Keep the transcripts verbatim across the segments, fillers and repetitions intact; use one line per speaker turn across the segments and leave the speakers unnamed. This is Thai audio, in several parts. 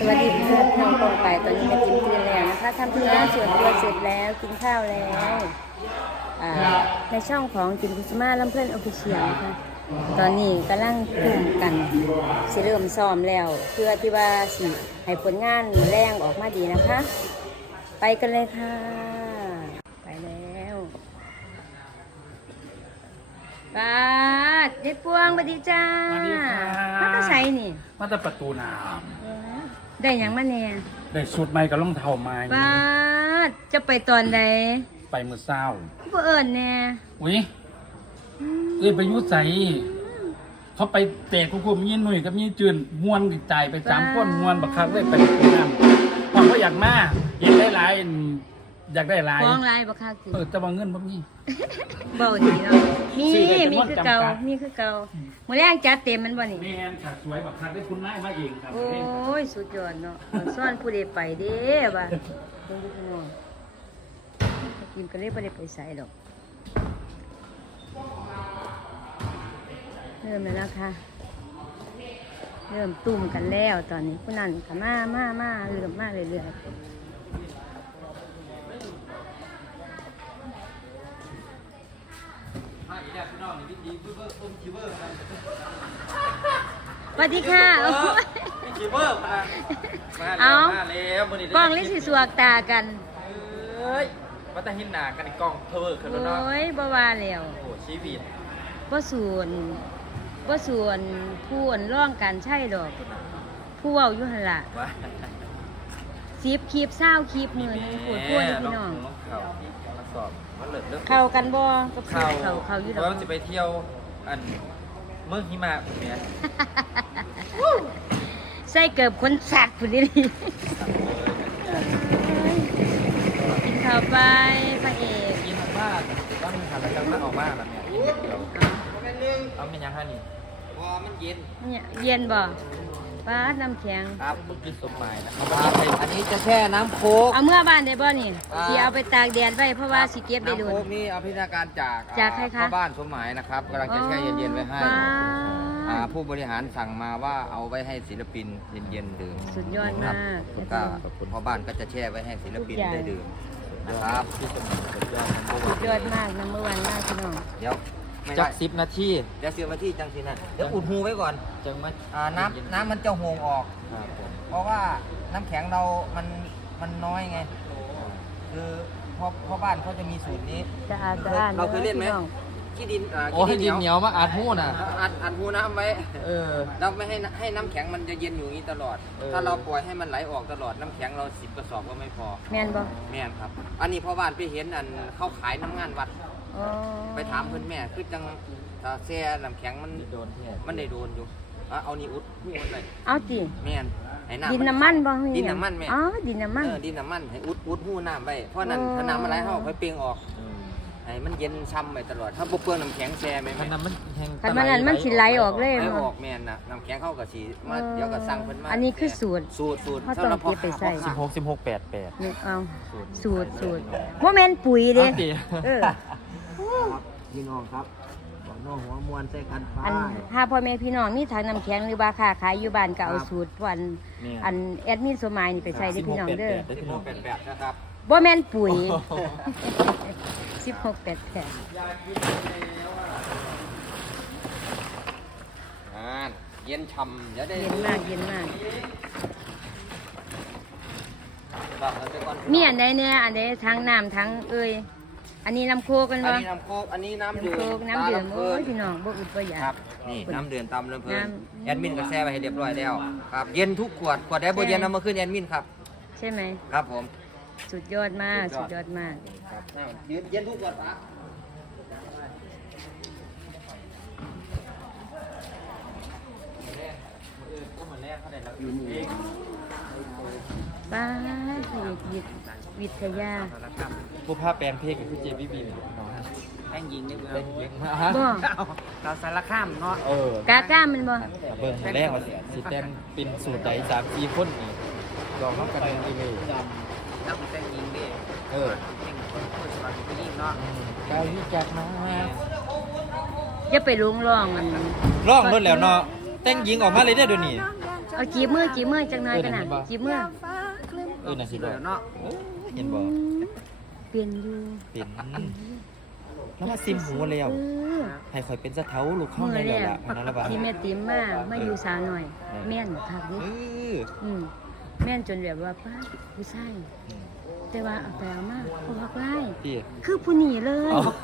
วัสดีเพื่อนน้องตรงไปตอนนี้ก็จิ้มตื่นแล้วนะคะทำธุระส่วนตัวเสร็จแล้วกินข้าวแล้วในช่องของจิมกุสมาลำเพื่อนออฟฟิเชียลนะคะตอนนี้กำลังกลุ่มกันสิเริ่มซ้อมแล้วเพื่อที่ว่าสิให้ผลงานแรงออกมาดีนะคะ ไปกันเลยค่ะไปแล้วป้าเด็กพวงสวัสดีจ้า
สวัสดีค่ะ
มาตาใส่นี่
มาแต่ประตูน้
ได้หยังมาเนี่ย
ำได้สุดไม้กับรองเท้าไม้
ป้าจะไปตอนใด
ไปมือเศร้า
บ่เอิญแน่
อุ้ยเอ้ยไปอยุใสเขาไปเตะกุกุมยี่หนุ่ยกับยี่จืนม้วนใจายไปสามคนม้วนบักคักได้ไปประตูน้ำความก็อยากมาอยากได้หลายอยากได้หลาย
ฟ้องลายบ่คักสิ
เออแต่ว่าเงินบ่มี
เบาดีเนาะมี
ซื้อได้เป็น
มี
งวด
คือ
จำกัด
เก่ามีคือเก่ามื้อแรงจัดเต็มมันบ่นี่
แม่นค่ะสวยบักคักได้คุณนายมาเองครับ
โอ้ยสุดยอดเนาะซ่อนผู้ใดไปเด้บ่าเพิ่นพี่น้องกินก็เลยบ่ได้ไปไสดอกเริ่มแล้วนะคะเริ่มตุ่มกันแล้วตอนนี้ผู้นั้นก็มามามาเริ่มมาเรื่อยๆสวัสดีค่ะโอ้ย
พี่คิวเบอร์มามา
เอา
แล้วมาแล้วมื้อนี้
กล้องลิสิสวกตากัน
เอ้ยมาแต่เห็นหน้ากันในกล้องเทอร์ขึ้นแล้วเนาะ
โอ้ยบ่ว่าแล้ว
โอ้โหชีวิต
บ่ส่วนบ่ส่วนผู้อ่อนร่องกันใช่ดอก ผู้เว้าอยู่หั่นล่ะ
ว่า
สิบคลิปเศร้าคลิปมื้อนึงปวดปวดพี่น้อง
เข้ามาสอบมันเลิศเลิศ
เข้ากันบ่กับ
เข้า
เข้าเข้าอยู่ด
เพ
อก
ราะว่าจะไปเที่ยวอันเมืองหิมะผมเนี่ย
ใส่เกือบคนสักพุ่นนี่กินข้าวไปพระเอก
กินมากต้องมีขันแล้วจังมาออกมาแล้วเนี่ยเอาเป็นยังไงนี่วอมันเย็น
เนี่ยเย็นบ่ป้าดน้ำแข็ง
ครับมันกินสมหมายนะครับอันนี้จะแช่น้ำโค้ก
เอาเมื่อบ้านได้บ่นี่
อ่า
สิเอาไปตากแดดไว้เพราะว่าสิเก็บได้โด
น้ำ
น
โค้กนี่เอาพิจารการจาก
จากใครคะ
พ่อบ้านสมหมายนะครับกำลังจะแช่เย็นๆไว้ให้
ป้า
อ่าผู้บริหารสั่งมาว่าเอาไว้ให้ศิลปินเย็นๆดื่ม
สุดยอด
ครั
มาก
แล้วก็พ่อบ้านก็จะแช่ไว้ให้ศิลปิน
ทุกอย่าง
ได้ดื่มนะครับที่สมสุดยอด
สุดยอดมากน้ำเมื่อวันมากพี่น้อง
เดี๋ยวไม่ได้
จักสิบนาที
เดี๋ยวสิบนาทีจังสินะเดี๋ยวอุดหูไว้ก่อน
จังมา
อ่าน้ำน้ำมันจะโหงออก
ครับผม
เพราะว่าน้ำแข็งเรา มันมันน้อยไง คือพ่อพ่อบ้านเขาจะมีสูตรนี้
จะอาสะอาด
เราเคยเล่นไหม
พี่อง
ขี้ดินอ่า
โอ้ให้ดินเหนียวมาอัดหู้น่ะ
อัดอัดหูน้ำไว้
เออ
เราไม่ให้ให้น้ำแข็งมันจะเย็นอยู่อย่างนี้ตลอด
เออ
ถ้าเราปล่อยให้มันไหลออกตลอดน้ำแข็งเราสิบกระสอบก็ไม่พอ
แม่นบ่
แม่นครับ อันนี้พ่อบ้านไปเห็นอันเขาขายน้ำงานวัด
อ๋อ
ไปถามเพื่อนแม่คือจังถ้าแช่น้ำแข็งมัน
โดนแท้
มันได้โดนอยู่อ่ะเอานี่อุดหูมันเลย
เอาติ
แม่นให้น้ำ
ดินน้ำมันบ่มี
ดินน้ำมันแม่
อ๋อดินน้ำมัน
เออดินน้ำมันให้อุดอุดหูน้ำไว้เพราะนั้น
อ๋อ
ถ้าน้ำมันไหลเข้าไปเปลียงออก
อืม
ให้มันเย็นช่ำไปตลอด ถ้าบ่เปลืองน้ำแข็งแช่ไหม
คัน
แม่
นั้นมันแห้ง
คันมันนั้นมันสิไหลออกเลย
ไหล
เนาะ
ออกแม่นนะน้ำแข็งเข้ากับสีมาเดี๋ยวก็สั่งเพิ่นมา
อันนี้คือสูตร
สูตรสูตร
เขาต้อง
สำหรับพ่อ
เก็บไปใส่
ค้า
สิบหกสิบหกแปดแปด
นี่เอา
สูตร
สูตรสูตรบ่แม่นปุ๋ยเด้
เอาสิ
เออ
ครับพี่น้องครับบอกน้องหัวมวนใส่กันไป
อันถ้าพ่อแม่พี่น้องมีถังน้ำแข็งหรือว่าค้าขายอยู่บ้านก็เอา
ครับ
สูตรวัน
นี่
อันแอดมินสมัยนี่ไปใส่เด้อพี่น้องเด้อ
ได้
สิบ
พี่
ห
น้อก ง
แปดแปดนะครับ
บ่แม่นปุ๋ยสิบหก แปด แปด
อ่าเย็นช่ำเดี๋ยวได้
เย็นมากเย็นมาก
ครับเอาไปก่อน
มีอันใดเนี่ยอันใดทั้งน้ำทั้งเอ้ยอันนี้น้ำโคกกัน
อัน
บ่
นี้น้ำโคกอันนี้น้ำ
น้ำ
ดื่
โค
ม
กน้ำดื่ม
ตาลำ
โอ้
เพิ่
ย
น
พี่น้องบ่อึดบ่อยาก
ครับ นี่น้ำเดือนตำลำเพลิน
น้
แอดมินก็แช่ไปให้เรียบร้อยแล้ว ครับ เย็นทุกขวด ขวดได้บ่เย็นเอามาขึ้นแอดมินครับ
ใช่ไหม
ครับผม
สุดยอดมากสุดยอดมาก
ครับเย็นเย็นทุกขวดปะ
ป้าพระเอกวิทย์วิทยา
ผู้ภาพแปลงเพลงคือเจบี้บีมน้อง
แห้งยิงนี่เบื่อ
เล่นเยอะฮะ
บ่
เราสารข้ามเนาะ
เออก
าก้ามันบ่
เบิ่งแรกว่าสิสิแต่งเป็นสูตรใดสามสี่คนนี่ลองน้ำกันเป็นอีเมล
แล้วมันแห้งยิงดิ
เออ
แห้งคนคนสบายไปยิงเนาะ
กายวิจักมา
จะไปลุงร้องมัน
ร้องรถแล้วเนาะแต่งหญิงออกมาเลยได้อเดี๋ยวนี้
ใจ
เอาจีบมือจีบมือจังหน่อยกันน่ะจีบมือ
เออน่ะสิบอก
เนาะ
เห็นบอก
เปลี่ยนอยู่
เป็นแล้วมาซิมหูแล้ว
เออ
ให้ข่อยเป็นสะเท้าลูกเข้า
เมื่อ
ได้
แร
แล้ว
ก
ล่ะอันนั้นละบ่า
ที่แม่ติ๋มมามาอยู่สาวหน่อย แม่นคักดิ
เออ
อืมแม่นจนแบบว่าป้าผู้ชายแต่ว่าเอาไปเอามาพอพักไล่
พี่
คือผู้หนีเลย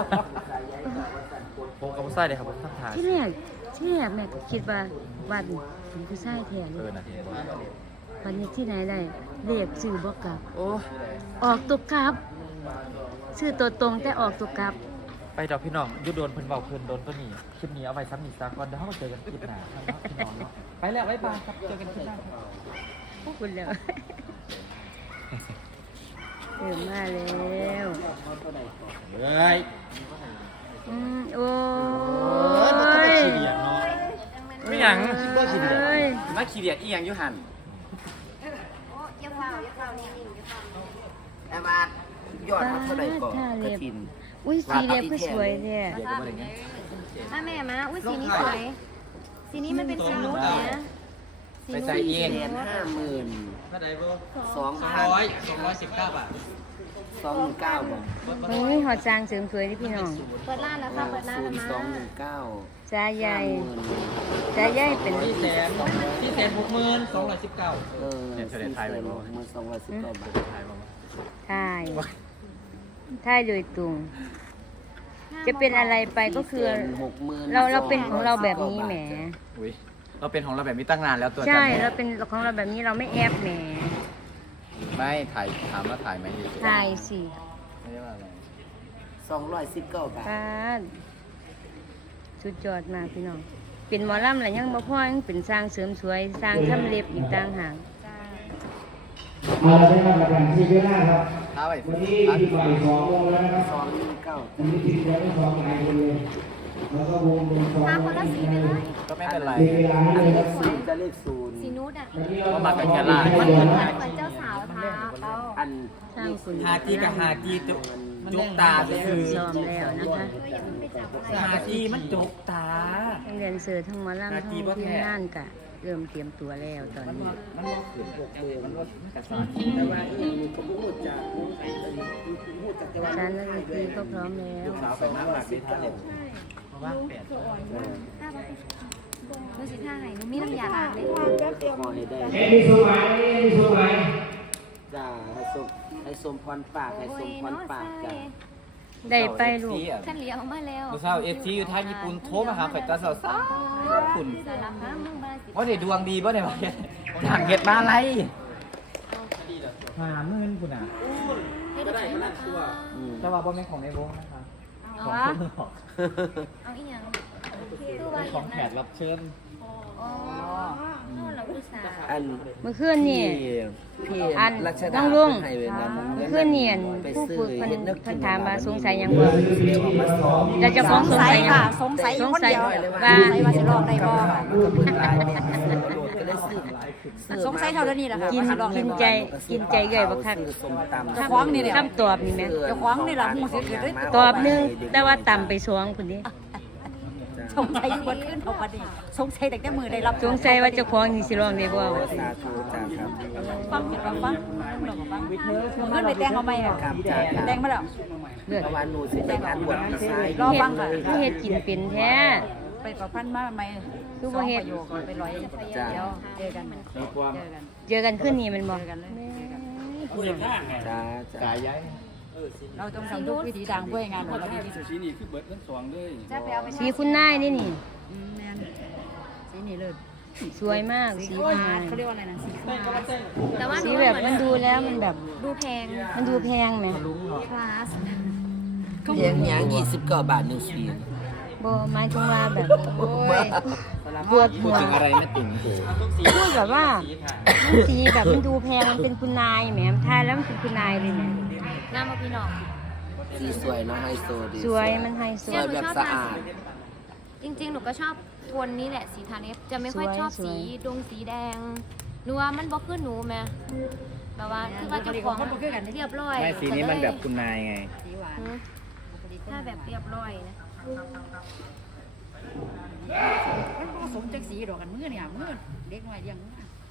ผมกับผู้ชายเลยครับผมทักทาย
ที่แรกที่แรกแม่ก็คิดว่าวันเป็นผู้ชายแท้เล
เออย น่ะเห็นบอก
วันนี้ที่ไหนได้เรียกชื่อบ่กลับ
โอ้
ออกตัวกลับชื่อตัวตรงแต่ออกตัวกลับ
ไปดอกพี่น้องอยุดโดนเพิ่นเบาเพิ่นโดนตัวนี้คลิปนี้เอาไว้ซ้ำอีกสักก่อนเดี๋ยวเราเจอกันคลิปหน้าครับพี่น้องเนาะไปแล้วบ๊ายบายครับเจอกันคลิปหน้าครับ
พวกคุณแล้วเริ่มมาแล้ว
เฮ้ย
อืมโอ้
เอ้ยมันต้อง
ย
ขี้เดียดเนาะไม่หยังบ่ขี้เดียด
เอ้ย
มาขี้เดียดอีหยังอยู่หั่น
แต่ว่ายอดมันเท่าไหร่ก่อนกระถิน
อุ้ยสีเรียบก็สวยเนี่ย
มาแม่มา อุ้ยสีนี้สวย สีนี้มันเป็นสีนูดนะสี
ไป
นูด
ใส่เอง
เหรียญห้าหมื่น
เท่าไหร่บ่
สอง
สอง
พัน
ร้อยสองร้อยสิบเก้าบาท
สองหนึ่งเก้าบาท
วันนี้หอจางเสริมสวยที่พี่น้อง
เปิดร้านแล้วค่ะ เปิดร้าน
ศู
แล้ว
นย์
มา
สองหนึ่งเก้า
จ้าใหญ่
ห้าหมื่น
จ้าใหญ่เป็น
ที่แสนที่แสนหกหมื่นสองร้อยสิบเก้า
เออสี่แสนหกหมื่นสองร้อยสิบเก้าบาท
ถ่ายถ่ายโดยตรง จะเป็นอะไรไปก็คือ
หกหมื่น
เราเราเป็นของเราแบบนี้แหม
อุ้ยเราเป็นของเราแบบนี้ตั้งนานแล้วตัว
ใช่
จำ
เราเป็นของเราแบบนี้เราไม่แอบแหม
ไม่ถ่ายถามว่าถ่ายไหมอยู่
ถ่ายสิ
ไม่ได้ว่าอะไร
สองร้อยสิบเก้าบาท
ป้าดสุดยอดมากพี่น้อง เป็นหมอลำอะไรยังบ่พอยังเป็นสร้างเสริมสวยสร้างทำเล็บอีกต่างหาก
เอาละได้รับประกันที่เวลาครับ
ท้าไป
วันนี้ที่บ่ายสองโมงแล้วนะครับ
สองหนึ่งเก้า
วันนี้ทีมเดียวทั้งสองนายคนเลยแล้วก็วงเป็นสอง
ทาคนละสีไปเลย
ก็ไม่เป็นไร
มีเวลาให้
อัน
เลย
เล
ครับ
ขศูนย์จะเลขศูนย์
สีนูดอ่ะ
เพราะมากันแค่ล่า
มันเหมือนเหมือนเจ้าสาวทาเขา
อัน
สร้างคุณ
หาจีกับหาจีจุจุกตาก็คือ
ซ้อมแล้วนะคะ
เอออย่าเพิ่งไปจับอะไร
หาจีมันจุกตา
ทั้งเรียนเสือทั้งหมอลำทั้งทีมงานกะเริ่มเตรียมตัวแล้วตอนนี้
มันว่าขืนหกเลยมันว่ามันกระสาน
แต่ว่าอีกมีกระพูดจากพูดจากแต่ว่า
จานนักดนตรีก็พร้อมแล้ว
สาวไปมากแบบนี้ท่าเล็บเพราะว่าแปด
ถ้าว่าดูสิท่าไหนหนูมีน้ำยาล้างเลย
ขอให้ได้
เอ็มีสมัยเอ็มีสมัย
จ้าให้สมให้สมพรปากให้สมพรปากจ้า
ได้ไปลูก
ฉันเลี้ยงมาแล้ว
ลูกสาวเอฟซีอยู่ทางญี่ปุ่นโทรมาหาข่อยตาสาวสาวคุณ
สารพัดมึงบาสิ
ว่าได้ดวงดีป่ะเนี่ยทางเห็ดมาอะไรหาเงินคุณอ่ะ
ให้ได้ไหมคะ
แต่ว่าบ่แม่นของในวงนะคะ
เอา
ของ
วะ
คนหอก
เอาอีกอย่างคือว่า
ของแขกรับเชิญ
อ๋อเราอุตส่าห์
อัน
เมื่อคืนนี่
พี่
อัน
รัช
น้
ดา
องลุง
ให้เวลา
เมื่อคืนนี่อันผู้ฝึกเพิ่นเพิ่นถามว่าสงสัยหยังบ่
เดี๋ยวออกมาสอบ
แล้วเจะฟ้าของสงสัยหยัง
สงสัยอยู่คนเดียว
ว่า
สงสัยว่าสิลองได้บ่
มันก็เพิ่งลายเป็นโดดก็ได้ซื้อซื้อ
สงสัยเท่านี้แหละค่ะ
กิน
ว่าสิลองได้
กิน
บ่
ใจกินใจเกยบักคัก
ซื้อส้มตำ
เจ้าของนี่แหละ
คำตอบนี่แหม
เจ้าของนี่ล่ะฮู้สิเกิดได้
ตอบหนึงแต่ว่าต่ำไปสองพุ่นนี้
สงสัยอยู่บนขึ้นเอาบัดนี้สงสัยแต่แต่มือได้รับ
สงสัยว่าเจ้าของนี่สิร้องได้บ่
โอ้
ว่าสิ
สาธุจ้าครับ
ฟังเห็นฟังฟังเราก็ฟังเงินไปแต่งเอาไหมอ่ะ
ครับจ้าครับ
แต่งมาแล้ว
เลือด
เพราะว่าหนูสิไปงานบวชพี่ชาย
รอ
เฮ็
ฟั
ด
งค่ะ
คือเฮ็ดกินเป็นแท้
ไปประพันธ์มาใหม่
คือบ่เฮ็ด
สงประโยคไปร้อยเดี๋ยวเจอกันเจอกัน
เจอกันคืนนี้แมันบ่
เจอกันเลย
ผู้ใหญ่ข้างไง
จ้าจ้า
จ่ายย้าย
เราต้องทำทุกวิธีทางเพื่อให้งานของเราดีที่สุด
สีนี่คือเบิร์ดทั้งสองเลย
จะไปเอาไป
สีคุณนายนี่นี่
อืมแม่นสีนี่เลย
สวยมาก
สี
สี
ขา
คุณนา
วย เขาเรียกว่าอะไรนะสีขาว
แต่ว่าห
สี
นู
แบบมันดูแล้วมันแบบ
ดูแพง
มันดูแพงไหม
คลาส
เพียงเนี้ยยี่สิบเก้าบาทหนึ่งสี
บ่หมายถึงว่าแบบโอ้ยปวดหัว
ถึงอะไรไม่ติ่งกู
พูดแบบว่ามันสีแบบมันดูแพงมันเป็นคุณนายแหมทายแล้วมันเป็นคุณนายเลยแหม
งามมาพี่น้อง
สีสวยเนาะไฮโซดี
สวยมันไฮโซ
สวยแบบสะอาด
จริงๆ หนูก็ชอบโทนนี้แหละสีทาเนฟจะไม่ค่อย
สวย
ชอบ
สวย
สีดงสีแดงหนูว่ามันบ่ขึ้นหนูแม่แบบว่าคือว่าเจ้าของเรียบร้อย
ไม่สีนี้มันแบบคุณนายไง
สีหวาน
หือถ้าแบบเรียบร้อยนะ
มันผสมจักสีดอกกันมือเนี่ยมือเด็กน้อยเลี้ยงมือ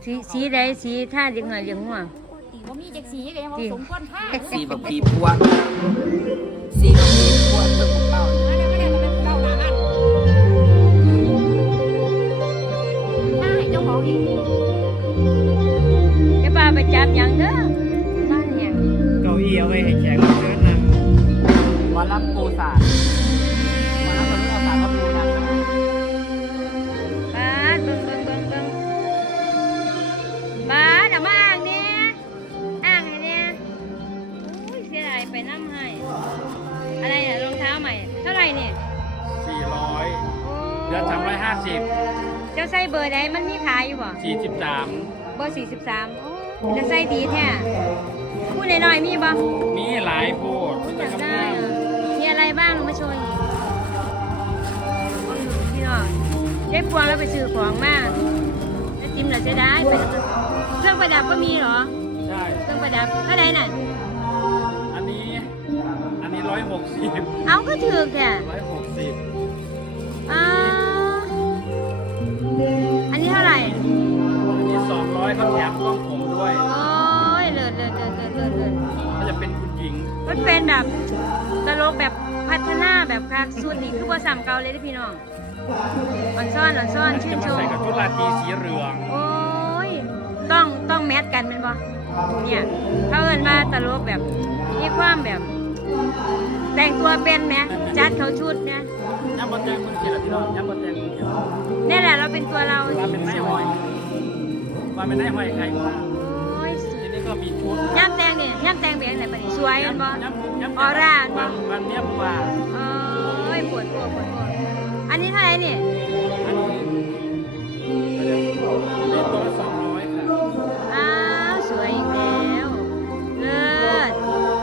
สีสีใดสีท่าเด็กหน่อยเลี้ยงงัว
ตีว่ามีจักสีก็ยังบ่สมควรค่า
สีแบบผีพวกสีแบบผีพวกตึกเก่า
อันนี้ไม่ได้ก็เป็นเล่าหน้าบ้านถ้าให้เจ้าของอีก
จะพาไปจับหยังเด้อบ้านเนี่ย
เก้าอี้เอาไว้ให้แขกรับเชิญนั่งวันรับปูสาดวันรับปูสาดก็ปูนั่ง
บ้านเบิ่งเบิ่งเบิ่งเบิ่งบ้านเอามาอ่างเนี่ยอ่างไอ้เนี่ยโอ้ยเสียดายไปน้ำให้อะไรเนี่ยรองเท้าใหม่เท่าไหร่เนี่ย
สี่ร้อย
โอ้
เหลือสามร้อยห้าสิบ
เจ้าใส่เบอร์ใดมันมีขายอยู่บ่
สี่สิบสาม
เบอร์สี่สิบสามจะใส่ดีแท้พูดหน่อยๆมีบ่
มีหลายโพดมีแต่
อยาก
กำ
ได้
ลัง
อะมีอะไรบ้างลงมาโชว์อีกพี่น้องได้พวงแล้วไปซื้อของมาแล้วจิ้มเราจะได้ไปแล้วก็เครื่องประดับก็มีเหรอ
ใช่
เครื่องประดับเท่าไหร่น่ะ
อันนี้ อันนี้ร้อยหกสิบ
เอาก็ถือแค่
ร้อยหกสิบ
อ่าอันนี้เท่าไหร่
อันนี้สองร้อยเขาแถมกล้องผมด้วย
โอ้ยเลิศเลิศเลิศเลิศเลิศเลิศ
ก็จะเป็นคุณหญิง
มันเป็นแบบตลกแบบพัฒนาแบบคักสุดนี่คือบ่ซ้ำเก่าเลยเด้อพี่น้องอ่อนซ่อนอ่อนซ่อนชื่
จะ
น
มา
ชม
ใส่กับชุดราตรีสีเหลือง
โอ้ยต้องต้องแมทกันเป็นบ่เนี่ยเขาเอิ้นว่าตลกแบบมีความแบบ แต่งตัวเป็นไหมจัดเขาชุดเนี่ย
ย่ำบะแตงมือเขียวพี่น้องย่ำบะแตงมือเขียว
นี่แหละเราเป็นตัวเรา
ว่าเป็นไม้หอยว่าเป็นไม้หอยใครมา
โอ้ย
ทีนี้ก็มีชุด
ย่ำแตงเนี่ยย่ำแตงเบียงไหนปะนี่สวยเป็นบ่
ย่ำย่ำ
ออร่า
วันวันเนี้ยบัว
โอ้ยปวดตัวปวดตัวอันนี้เท่าไหร่นี่
อันนี้เรียนตัวละสองร้อยค่ะ
อ้าวสวยอีกแล้วเลิศ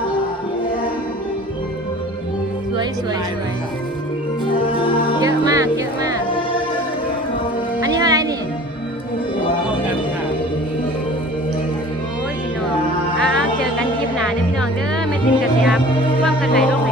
สวยสวยสวยเยอะมากเยอะมาก อันนี้เท่าไหร่นี่
เท่ากันค่ะ
โอ้ยพี่น้องอ้าวเจอกันคลิปหน้าเด้อพี่น้องเด้อไม่ติดกระเสียบความกันไหลลงไหล